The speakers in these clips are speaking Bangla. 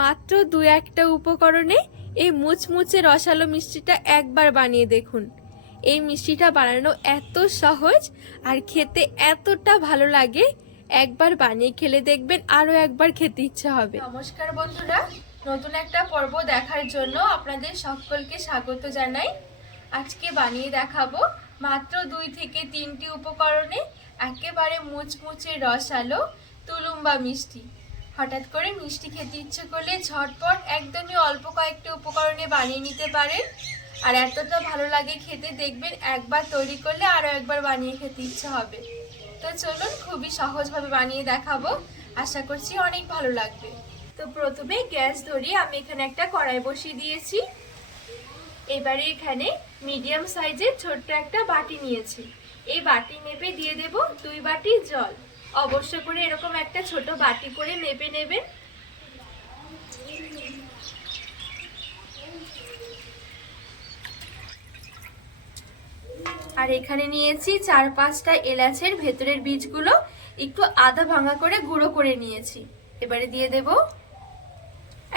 মাত্র দু একটা উপকরণে এই মুচমুচে রসালো মিষ্টিটা একবার বানিয়ে দেখুন। এই মিষ্টিটা বানানো এত সহজ আর খেতে এতটা ভালো লাগে, একবার বানিয়ে খেলে দেখবেন আরও একবার খেতে ইচ্ছে হবে। নমস্কার বন্ধুরা, নতুন একটা পর্ব দেখার জন্য আপনাদের সকলকে স্বাগত জানাই। আজকে বানিয়ে দেখাবো মাত্র দুই থেকে তিনটি উপকরণে একেবারে মুচমুচে রসালো তুলুম্বা মিষ্টি। হঠাৎ করে মিষ্টি খেতে ইচ্ছে করলে ঝটপট একদমই অল্প কয়েকটি উপকরণে বানিয়ে নিতে পারেন আর এতটা ভালো লাগে খেতে, দেখবেন একবার তৈরি করলে আরও একবার বানিয়ে খেতে ইচ্ছে হবে। তো চলুন খুবই সহজভাবে বানিয়ে দেখাবো। আশা করছি অনেক ভালো লাগবে। তো প্রথমে গ্যাস ধরিয়ে আমি এখানে একটা কড়াই বসিয়ে দিয়েছি। এবারে এখানে মিডিয়াম সাইজের ছোট্ট একটা বাটি নিয়েছি। এই বাটি মেপে দিয়ে দেব দুই বাটি জল। অবশ্য করে এরকম একটা ছোট বাটি করে মেপে নেবেন আর এখানে নিয়েছি চার পাঁচটা এলাচের ভেতরের বীজগুলো। একটু আধা ভাঙা করে গুঁড়ো করে নিয়েছি। এবারে দিয়ে দেব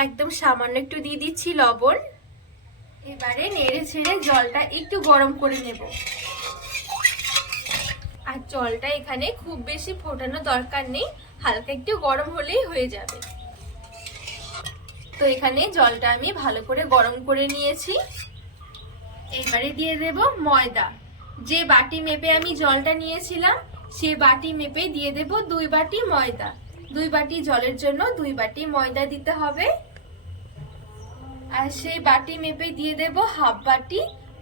একদম সামান্য একটু দিয়ে দিচ্ছি লবণ। এবারে নেড়ে ছেড়ে জলটা একটু গরম করে নেব। আর জলটা এখানে খুব বেশি ফোটানো দরকার নেই। হালকা একটু গরম হলেই হয়ে যাবে। তো এখানে জলটা আমি ভালো করে গরম করে নিয়েছি। এবারে দিয়ে দেব ময়দা। যে বাটি মেপে আমি জলটা নিয়েছিলাম, সে বাটি মেপে দিয়ে দেব দুই বাটি ময়দা। দুই বাটি জলের জন্য দুই বাটি ময়দা দিতে হবে। আর সেই বাটি মেপে দিয়ে দেব হাফ বাটি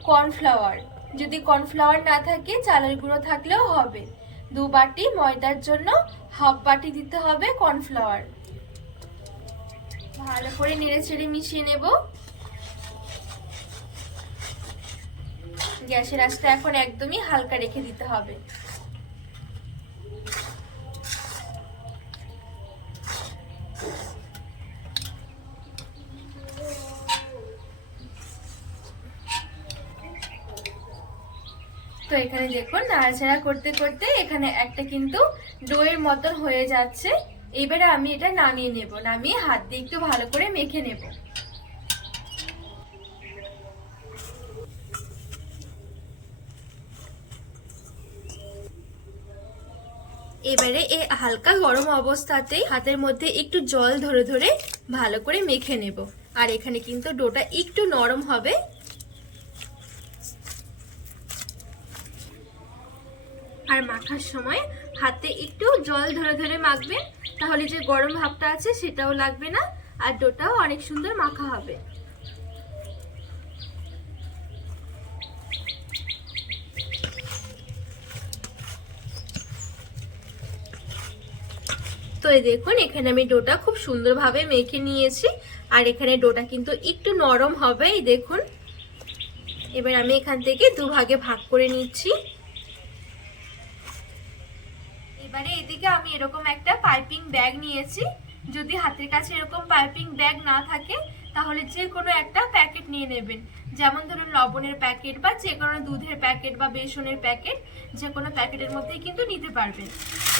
কর্নফ্লাওয়ার। যদি কর্নফ্লাওয়ার না থাকে, চালের গুঁড়ো থাকলেও হবে। দু বাটি ময়দার জন্য হাফ বাটি দিতে হবে কর্নফ্লাওয়ার। ভালো করে নেড়ে ছেড়ে মিশিয়ে নেব। গ্যাসের আঁচটা এখন একদমই হালকা রেখে দিতে হবে। তো এখানে দেখুন, নাড়াচাড়া করতে করতে এখানে একটা কিন্তু ডোয়ের মতন হয়ে যাচ্ছে। এবারে আমি এটা নামিয়ে নেব, নামিয়ে হাত দিয়ে একটু ভালো করে মেখে নেব। এবারে এ হালকা গরম অবস্থাতেই হাতের মধ্যে একটু জল ধরে ধরে ভালো করে মেখে নেব। আর এখানে কিন্তু ডোটা একটু নরম হবে আর মাখার সময় হাতে একটু জল ধরে ধরে মাখবেন, তাহলে যে গরম ভাবটা আছে সেটাও লাগবে না, আর ডোটাও অনেক সুন্দর মাখা হবে। তো এই দেখুন, এখানে আমি ডোটা খুব সুন্দরভাবে মেখে নিয়েছি, আর এখানে ডোটা কিন্তু একটু নরম হবে, এই দেখুন। এবার আমি এখান থেকে দু ভাগে ভাগ করে নিচ্ছি। এবারে এদিকে আমি এরকম একটা পাইপিং ব্যাগ নিয়েছি। যদি হাতের কাছে এরকম পাইপিং ব্যাগ না থাকে, তাহলে যে কোনো একটা প্যাকেট নিয়ে নেবেন। যেমন ধরুন লবণের প্যাকেট বা যে কোনো দুধের প্যাকেট বা বেসনের প্যাকেট যে কোনো প্যাকেটের মধ্যেই কিন্তু নিতে পারবেন।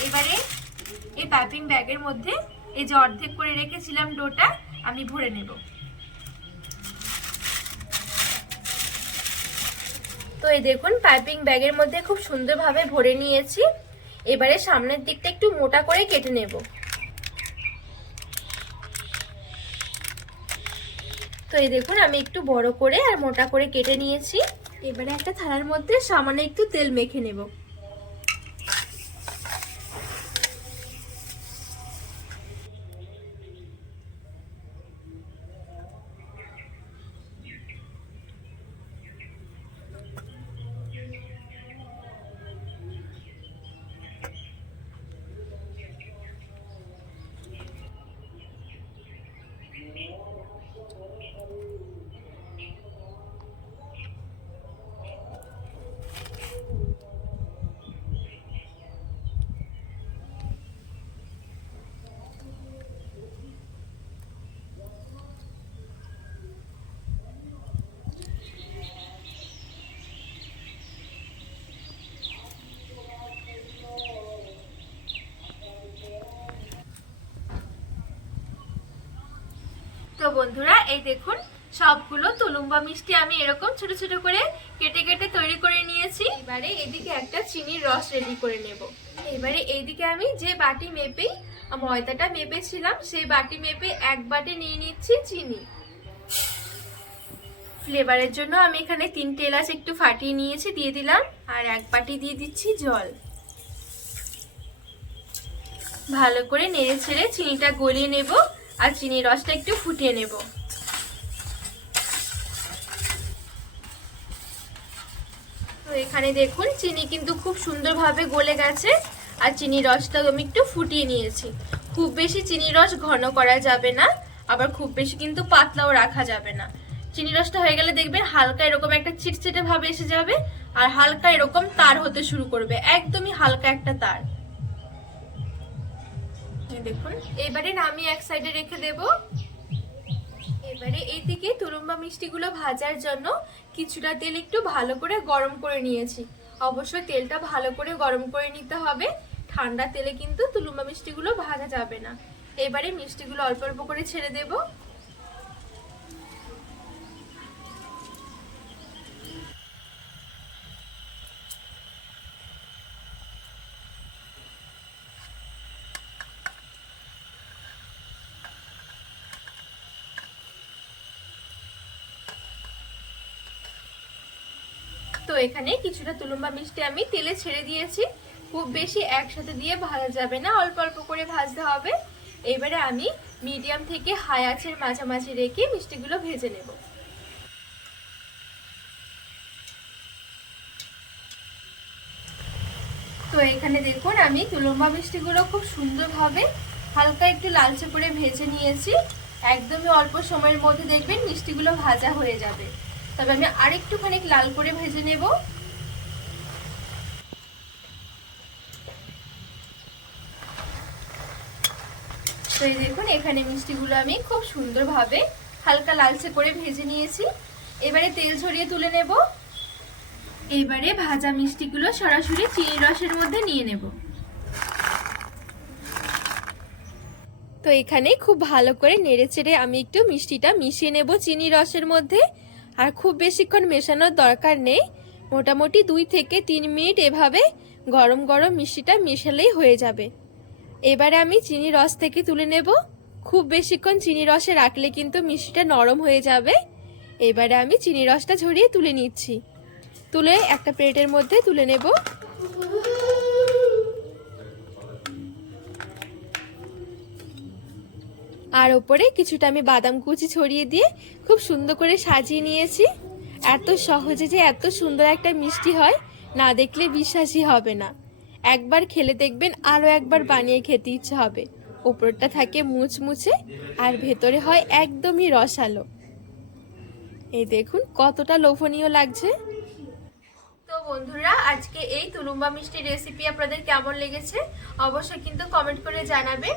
এবারে এই পাইপিং ব্যাগের মধ্যে এই যে অর্ধেক করে রেখেছিলাম ডোটা, আমি ভরে নেব। তো এই দেখুন পাইপিং ব্যাগের মধ্যে খুব সুন্দরভাবে ভরে নিয়েছি। এবারে সামনের দিকটা একটু মোটা করে কেটে নেব। তো এই দেখুন, আমি একটু বড় করে আর মোটা করে কেটে নিয়েছি। এবারে একটা থালার মধ্যে সামান্য একটু তেল মেখে নেব। বন্ধুরা, এই দেখুন, সবগুলো তুলুম্বা মিষ্টি আমি এরকম ছোট ছোট করে কেটে কেটে তৈরি করে নিয়েছি। এবারে এদিকে একটা চিনির রস রেডি করে নেব। এবারে এইদিকে আমি যে বাটি মেপেই, ময়দাটা মেপেছিলাম, সেই বাটি মেপে এক বাটি নিয়ে নিচ্ছি চিনি। ফ্লেভারের জন্য আমি এখানে তিনটে এলাচ একটু ফাটিয়ে নিয়েছি, দিয়ে দিলাম, আর এক বাটি দিয়ে দিচ্ছি জল। ভালো করে নেড়ে ছেড়ে চিনিটা গলিয়ে নেব। আর চিনির রসটা একটু ফুটিয়ে নেব। তো এখানে দেখুন, চিনি কিন্তু খুব সুন্দরভাবে গলে গেছে আর চিনির রসটা আমি একটু ফুটিয়ে নিয়েছি। খুব বেশি চিনির রস ঘন করা যাবে না, আবার খুব বেশি কিন্তু পাতলাও রাখা যাবে না। চিনি রসটা হয়ে গেলে দেখবেন হালকা এরকম একটা চিটচিটে ভাবে এসে যাবে আর হালকা এরকম তার হতে শুরু করবে, একদমই হালকা একটা তার। এই দেখুন। এবারে আমি এক সাইডে রেখে দেব। এবারে এইদিকে তুরুম্বা মিষ্টিগুলো ভাজার জন্য কিছুটা তেল একটু ভালো করে গরম করে নিয়েছি। অবশ্যই তেলটা ভালো করে গরম করে নিতে হবে। ঠান্ডা তেলে কিন্তু তুলুম্বা মিষ্টিগুলো ভাজা যাবে না। এবারে মিষ্টিগুলো অল্প অল্প করে ছেড়ে দেব। তো এখানে কিছুটা তুলুম্বা মিষ্টি আমি তেলে ছেড়ে দিয়েছি। খুব বেশি একসাথে দিয়ে ভাজা যাবে না, অল্প অল্প করে ভাজতে হবে। এবারে আমি মিডিয়াম থেকে হাই আঁচের মাঝামাঝি রেখে মিষ্টিগুলো ভেজে নেব। তো এখানে দেখুন, আমি তুলম্বা মিষ্টিগুলো খুব সুন্দরভাবে হালকা একটু লালচে করে ভেজে নিয়েছি। একদমই অল্প সময়ের মধ্যে দেখবেন মিষ্টিগুলো ভাজা হয়ে যাবে। তবে আমি আরেকটুখানি লাল করে ভেজে নেব। তো দেখুন, এখানে মিষ্টিগুলো আমি খুব সুন্দরভাবে হালকা লালচে করে ভেজে নিয়েছি। এবারে তেল ছড়িয়ে তুলে নেব। এবারে ভাজা মিষ্টিগুলো সরাসরি চিনি রসের মধ্যে নিয়ে নেব। তো এখানে খুব ভালো করে নেড়ে চেড়ে আমি একটু মিষ্টিটা মিশিয়ে নেব চিনি রসের মধ্যে। আর খুব বেশিক্ষণ মেশানোর দরকার নেই। মোটামুটি দুই থেকে তিন মিনিট এভাবে গরম গরম মিষ্টিটা মেশালেই হয়ে যাবে। এবারে আমি চিনি রস থেকে তুলে নেব। খুব বেশিক্ষণ চিনি রসে রাখলে কিন্তু মিষ্টিটা নরম হয়ে যাবে। এবারে আমি চিনি রসটা ঝরিয়ে তুলে নিচ্ছি। তুলে একটা প্লেটের মধ্যে তুলে নেব। আর ওপরে কিছুটা আমি বাদাম কুচি ছড়িয়ে দিয়ে খুব সুন্দর করে সাজিয়ে নিয়েছি। এত সহজে যে এত সুন্দর একটা মিষ্টি হয়, না দেখলে বিশ্বাসই হবে না। একবার খেলে দেখবেন আরও একবার বানিয়ে খেতে ইচ্ছে হবে। ওপরটা থাকে মুচমুচে আর ভেতরে হয় একদমই রসালো। এই দেখুন কতটা লোভনীয় লাগছে। তো বন্ধুরা, আজকে এই তুলুম্বা মিষ্টি রেসিপি আপনাদের কেমন লেগেছে? অবশ্যই কিন্তু কমেন্ট করে জানাবেন।